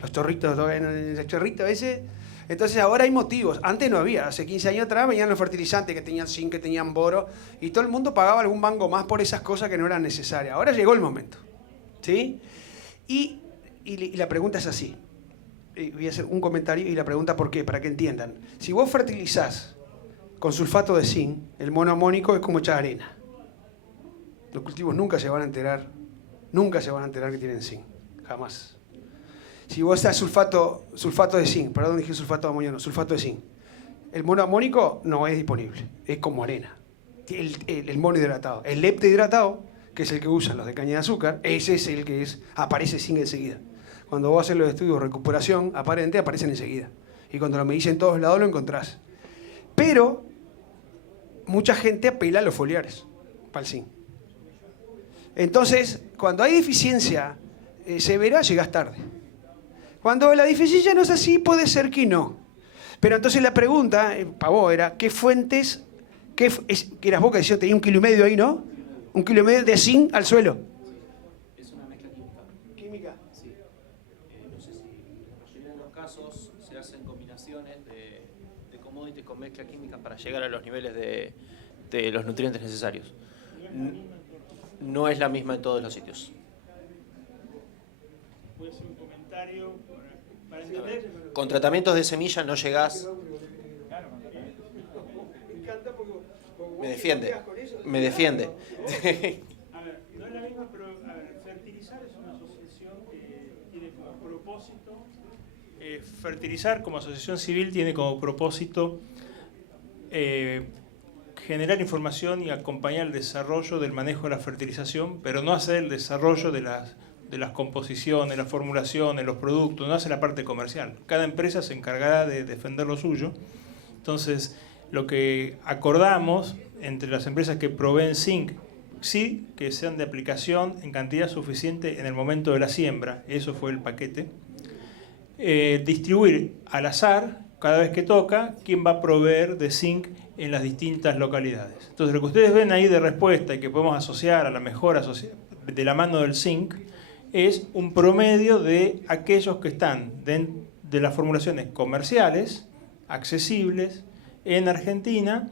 Los chorritos, el chorrito ese. Entonces ahora hay motivos. Antes no había. Hace 15 años atrás venían los fertilizantes que tenían zinc, que tenían boro, y todo el mundo pagaba algún mango más por esas cosas que no eran necesarias. Ahora llegó el momento. ¿Sí? Y la pregunta es así. Voy a hacer un comentario y la pregunta ¿por qué? Para que entiendan. Si vos fertilizás con sulfato de zinc, el monoamónico es como echar arena. Los cultivos nunca se van a enterar que tienen zinc. Jamás. Si vos estás sulfato de zinc, perdón, dije sulfato de amonio, no, sulfato de zinc. El monoamónico no es disponible, es como arena. El monohidratado. El leptohidratado, que es el que usan los de caña de azúcar, ese es el que aparece zinc enseguida. Cuando vos haces los estudios de recuperación aparente, aparecen enseguida. Y cuando lo medís en todos lados lo encontrás. Pero mucha gente apela a los foliares para el zinc. Entonces, cuando hay deficiencia severa, llegás tarde. Cuando la deficiencia no es así, puede ser que no. Pero entonces la pregunta, para vos, era, ¿qué fuentes, que eras vos que decías, tenía 1,5 kilos ahí, ¿no? 1,5 kilos de zinc al suelo. Es una mezcla química. ¿Química? Sí. No sé si en la mayoría de los casos se hacen combinaciones de commodities con mezcla química para llegar a los niveles de los nutrientes necesarios. No es la misma en todos los sitios. Voy a hacer un comentario para entender. Con tratamientos de semilla no llegás. Me defiende. A ver, no es la misma, pero a ver, Fertilizar es una asociación que tiene como propósito. Fertilizar como asociación civil tiene como propósito generar información y acompañar el desarrollo del manejo de la fertilización, pero no hacer el desarrollo de las composiciones, las formulaciones, los productos, no hace la parte comercial. Cada empresa se encargará de defender lo suyo. Entonces, lo que acordamos entre las empresas que proveen zinc, sí, que sean de aplicación en cantidad suficiente en el momento de la siembra, eso fue el paquete. Distribuir al azar, cada vez que toca, quién va a proveer de zinc en las distintas localidades. Entonces, lo que ustedes ven ahí de respuesta y que podemos asociar a la mejora de la mano del zinc es un promedio de aquellos que están de las formulaciones comerciales, accesibles, en Argentina,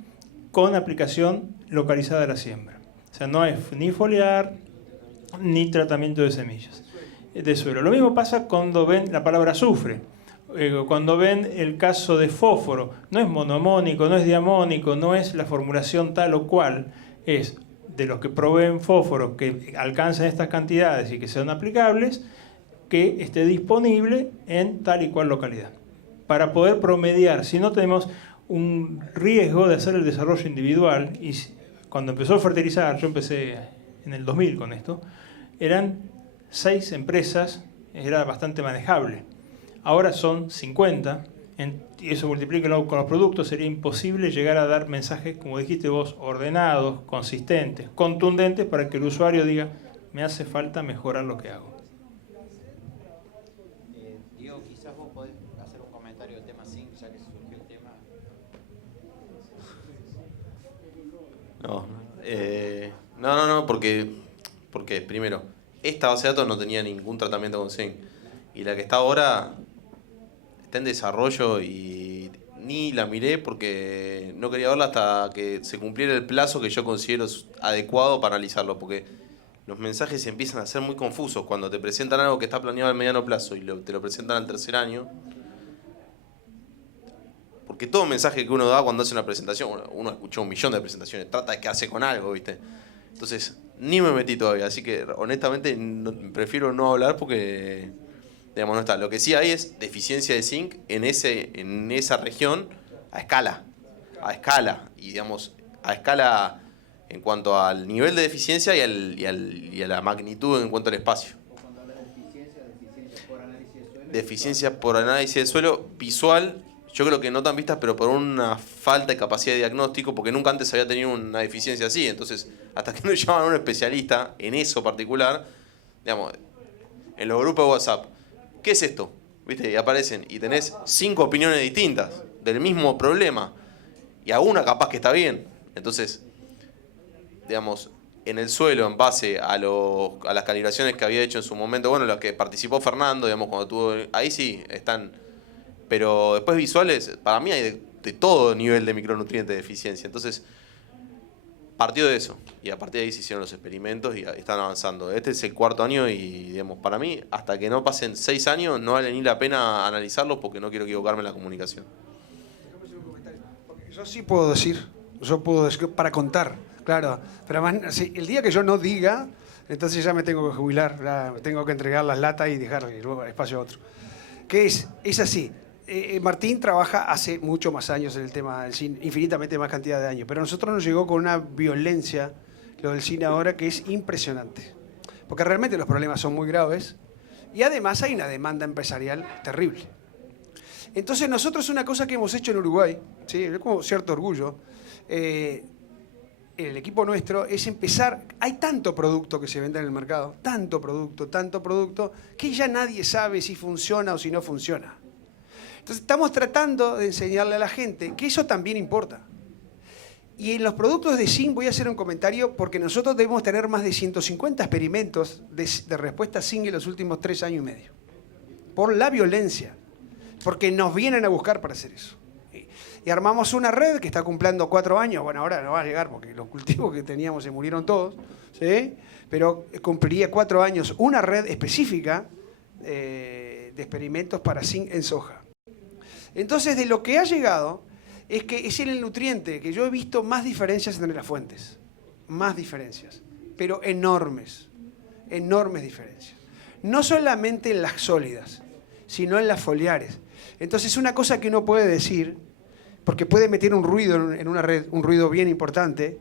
con aplicación localizada a la siembra. O sea, no es ni foliar, ni tratamiento de semillas, de suelo. Lo mismo pasa cuando ven la palabra azufre. Cuando ven el caso de fósforo, no es monoamónico, no es diamónico, no es la formulación tal o cual, es de los que proveen fósforo que alcancen estas cantidades y que sean aplicables, que esté disponible en tal y cual localidad. Para poder promediar, si no tenemos un riesgo de hacer el desarrollo individual y cuando empezó a fertilizar, yo empecé en el 2000 con esto, eran 6 empresas, era bastante manejable. Ahora son 50, y eso multiplíquenlo con los productos, sería imposible llegar a dar mensajes, como dijiste vos, ordenados, consistentes, contundentes, para que el usuario diga, me hace falta mejorar lo que hago. Diego, quizás vos podés hacer un comentario del tema Zinc, ya que surgió el tema. No, porque primero, esta base de datos no tenía ningún tratamiento con Zinc. Y la que está ahora está en desarrollo y ni la miré porque no quería verla hasta que se cumpliera el plazo que yo considero adecuado para analizarlo. Porque los mensajes se empiezan a ser muy confusos cuando te presentan algo que está planeado al mediano plazo y te lo presentan al tercer año. Porque todo mensaje que uno da cuando hace una presentación, uno escuchó 1 millón de presentaciones, trata de quedarse con algo, ¿viste? Entonces, ni me metí todavía, así que honestamente prefiero no hablar porque, digamos, no está. Lo que sí hay es deficiencia de zinc en esa región a escala, y digamos, a escala en cuanto al nivel de deficiencia y a la magnitud en cuanto al espacio. Cuando hablas de deficiencia por análisis de suelo. Deficiencia por análisis de suelo visual. Yo creo que no tan vistas, pero por una falta de capacidad de diagnóstico, porque nunca antes había tenido una deficiencia así. Entonces, hasta que no llaman a un especialista en eso particular, digamos, en los grupos de WhatsApp, ¿qué es esto? ¿Viste? Y aparecen, y tenés 5 opiniones distintas del mismo problema, y a una capaz que está bien. Entonces, digamos, en el suelo, en base a las calibraciones que había hecho en su momento, bueno, las que participó Fernando, digamos, cuando tuvo, ahí sí están. Pero después visuales, para mí hay de todo nivel de micronutrientes de deficiencia. Entonces, partió de eso. Y a partir de ahí se hicieron los experimentos y están avanzando. Este es el 4.º año y, digamos, para mí, hasta que no pasen 6 años, no vale ni la pena analizarlos porque no quiero equivocarme en la comunicación. Yo sí puedo decir, para contar, claro. Pero además, sí, el día que yo no diga, entonces ya me tengo que jubilar, ya tengo que entregar las latas y dejar luego espacio a otro. ¿Qué es? Es así. Martín trabaja hace mucho más años en el tema del cine, infinitamente más cantidad de años, pero a nosotros nos llegó con una violencia lo del cine ahora que es impresionante, porque realmente los problemas son muy graves y además hay una demanda empresarial terrible. Entonces nosotros una cosa que hemos hecho en Uruguay, ¿sí? Es como cierto orgullo, en el equipo nuestro es empezar, hay tanto producto que se vende en el mercado, tanto producto, que ya nadie sabe si funciona o si no funciona. Entonces estamos tratando de enseñarle a la gente que eso también importa. Y en los productos de zinc voy a hacer un comentario porque nosotros debemos tener más de 150 experimentos de respuesta zinc en los últimos 3 años y medio. Por la violencia, porque nos vienen a buscar para hacer eso. Y armamos una red que está cumpliendo 4 años. Bueno, ahora no va a llegar porque los cultivos que teníamos se murieron todos, ¿sí? Pero cumpliría 4 años una red específica de experimentos para zinc en soja. Entonces, de lo que ha llegado es que es en el nutriente que yo he visto más diferencias entre las fuentes. Más diferencias, pero enormes. Enormes diferencias. No solamente en las sólidas, sino en las foliares. Entonces, una cosa que uno puede decir, porque puede meter un ruido en una red, un ruido bien importante,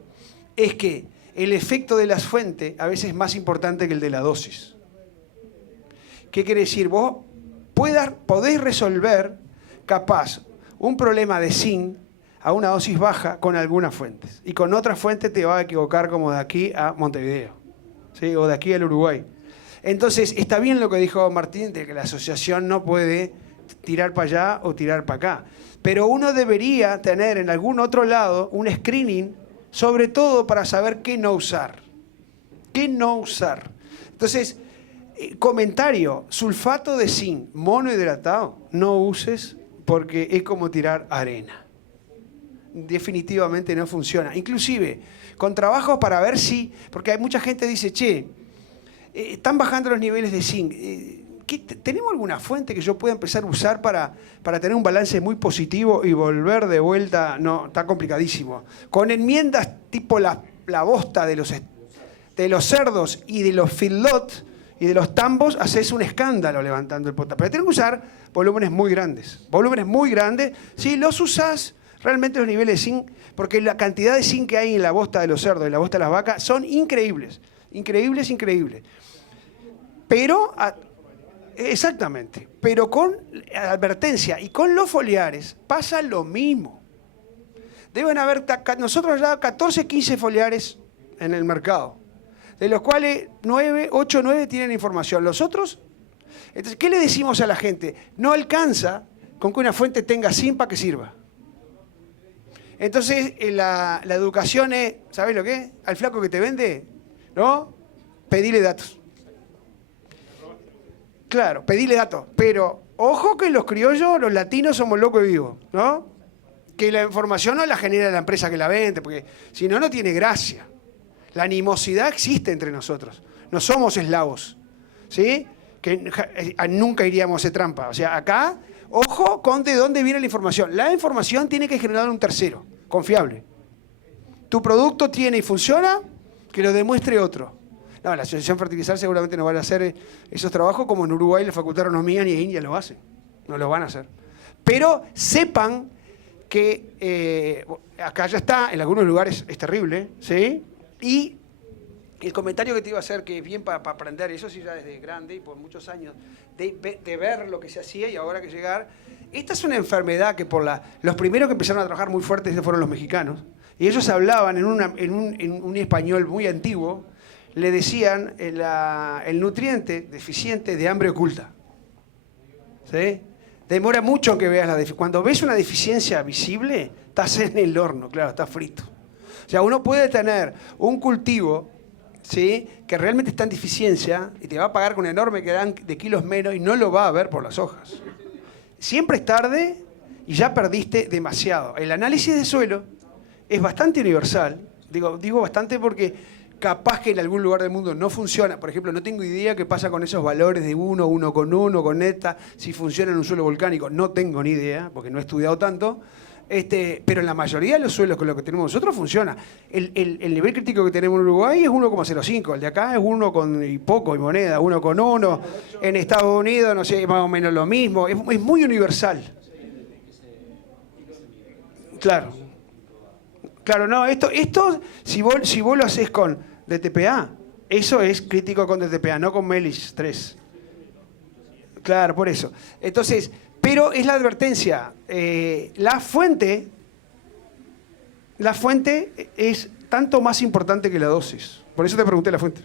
es que el efecto de las fuentes a veces es más importante que el de la dosis. ¿Qué quiere decir? Vos podés resolver, capaz, un problema de zinc a una dosis baja con algunas fuentes. Y con otras fuentes te va a equivocar como de aquí a Montevideo, ¿sí? O de aquí al Uruguay. Entonces, está bien lo que dijo Martín, de que la asociación no puede tirar para allá o tirar para acá. Pero uno debería tener en algún otro lado un screening, sobre todo para saber qué no usar. ¿Qué no usar? Entonces, comentario, sulfato de zinc monohidratado, no uses porque es como tirar arena. Definitivamente no funciona. Inclusive, con trabajos para ver si, porque hay mucha gente que dice, che, están bajando los niveles de zinc. ¿Tenemos alguna fuente que yo pueda empezar a usar para tener un balance muy positivo y volver de vuelta? No, está complicadísimo. Con enmiendas tipo la bosta de los cerdos y de los feedlots y de los tambos, haces un escándalo levantando el potasio. Pero tenés que usar volúmenes muy grandes. Volúmenes muy grandes. Si los usás, Realmente los niveles de zinc, porque la cantidad de zinc que hay en la bosta de los cerdos, en la bosta de las vacas, son increíbles. Increíbles, increíbles. Pero, exactamente, pero con advertencia y con los foliares pasa lo mismo. Deben haber, nosotros ya 14, 15 foliares en el mercado, de los cuales 8 o 9 tienen información. Los otros, entonces, ¿qué le decimos a la gente? No alcanza con que una fuente tenga zinc para que sirva. Entonces, la educación es, ¿sabes lo que es? Al flaco que te vende, ¿no? Pedile datos. Claro, pedile datos. Pero, ojo que los criollos, los latinos, somos locos y vivos, ¿no? Que la información no la genera la empresa que la vende, porque si no, no tiene gracia. La animosidad existe entre nosotros. No somos eslavos, ¿sí? Que nunca iríamos a hacer trampa. O sea, acá, ojo con de dónde viene la información. La información tiene que generar un tercero, confiable. Tu producto tiene y funciona, que lo demuestre otro. No, la Asociación Fertilizar seguramente no van a hacer esos trabajos como en Uruguay la Facultad de Agronomía ni en India lo hacen. No lo van a hacer. Pero sepan que acá ya está, en algunos lugares es terrible, ¿sí? Y el comentario que te iba a hacer, que es bien para aprender, eso sí ya desde grande y por muchos años, de ver lo que se hacía y ahora que llegar, esta es una enfermedad que los primeros que empezaron a trabajar muy fuertes fueron los mexicanos, y ellos hablaban en un español muy antiguo, le decían el nutriente deficiente de hambre oculta. ¿Sí? Demora mucho en que veas la deficiencia. Cuando ves una deficiencia visible, estás en el horno, claro, está frito. O sea, uno puede tener un cultivo, ¿sí?, que realmente está en deficiencia y te va a pagar con una enorme cantidad de kilos menos y no lo va a ver por las hojas. Siempre es tarde y ya perdiste demasiado. El análisis de suelo es bastante universal. Digo bastante porque capaz que en algún lugar del mundo no funciona. Por ejemplo, no tengo idea qué pasa con esos valores de 1 con 1, con neta, si funciona en un suelo volcánico. No tengo ni idea, porque no he estudiado tanto. Pero en la mayoría de los suelos con los que tenemos nosotros funciona. El nivel crítico que tenemos en Uruguay es 1,05. El de acá es 1 con y poco y moneda, 1 con 1. En Estados Unidos, no sé, más o menos lo mismo. Es muy universal. Claro. Claro, no, esto si vos lo haces con DTPA, eso es crítico con DTPA, no con MELIS 3. Claro, por eso. Entonces, pero es la advertencia. La fuente es tanto más importante que la dosis. Por eso te pregunté la fuente.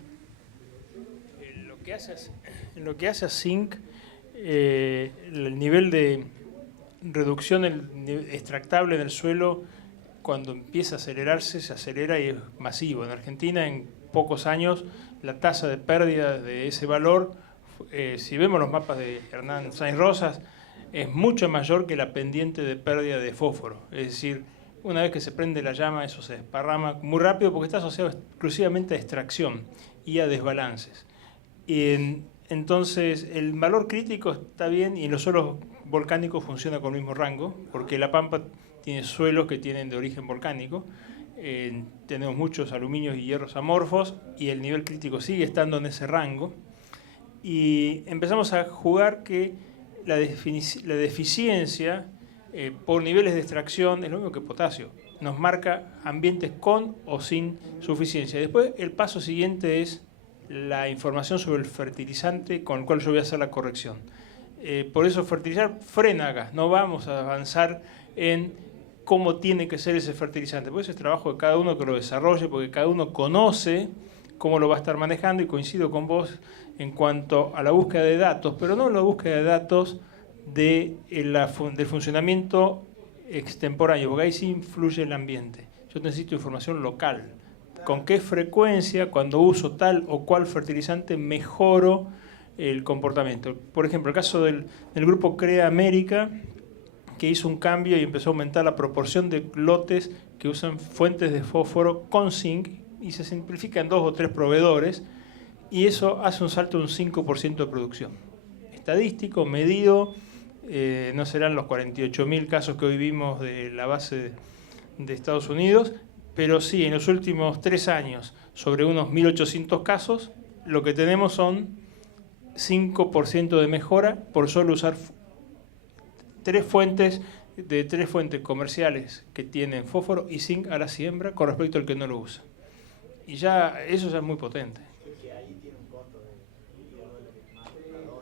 En lo que hace a zinc, el nivel de reducción extractable en el suelo, cuando empieza a acelerarse, se acelera y es masivo. En Argentina, en pocos años, la tasa de pérdida de ese valor, si vemos los mapas de Hernán Sáenz Rosas, es mucho mayor que la pendiente de pérdida de fósforo. Es decir, una vez que se prende la llama, eso se desparrama muy rápido porque está asociado exclusivamente a extracción y a desbalances. Entonces, el valor crítico está bien y en los suelos volcánicos funciona con el mismo rango, porque la Pampa tiene suelos que tienen de origen volcánico, tenemos muchos aluminios y hierros amorfos y el nivel crítico sigue estando en ese rango. Y empezamos a jugar que la deficiencia por niveles de extracción es lo mismo que potasio. Nos marca ambientes con o sin suficiencia. Después el paso siguiente es la información sobre el fertilizante con el cual yo voy a hacer la corrección. Por eso fertilizar frena acá. No vamos a avanzar en cómo tiene que ser ese fertilizante. Por eso es trabajo de cada uno que lo desarrolle, porque cada uno conoce cómo lo va a estar manejando y coincido con vos en cuanto a la búsqueda de datos, pero no la búsqueda de datos del funcionamiento extemporáneo, porque ahí sí influye el ambiente. Yo necesito información local. ¿Con qué frecuencia, cuando uso tal o cual fertilizante, mejoro el comportamiento? Por ejemplo, el caso del grupo CREA América, que hizo un cambio y empezó a aumentar la proporción de lotes que usan fuentes de fósforo con zinc y se simplifica en 2 o 3 proveedores y eso hace un salto de un 5% de producción. Estadístico, medido, no serán los 48.000 casos que hoy vimos de la base de Estados Unidos, pero sí, en los últimos 3 años, sobre unos 1.800 casos, lo que tenemos son 5% de mejora por solo usar 3 fuentes de 3 fuentes comerciales que tienen fósforo y zinc a la siembra con respecto al que no lo usa. Y ya eso ya es muy potente.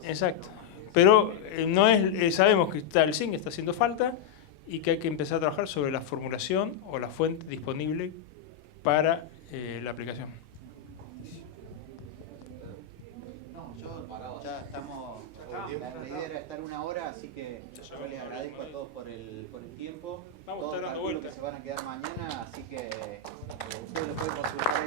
Exacto. Pero no es, sabemos que el zinc está haciendo falta y que hay que empezar a trabajar sobre la formulación o la fuente disponible para la aplicación. No, ya estamos. La idea era estar 1 hora, así que yo les agradezco a todos por el tiempo. Vamos a estar dando vueltas. Que se van a quedar mañana, así que ustedes lo pueden consultar ahí.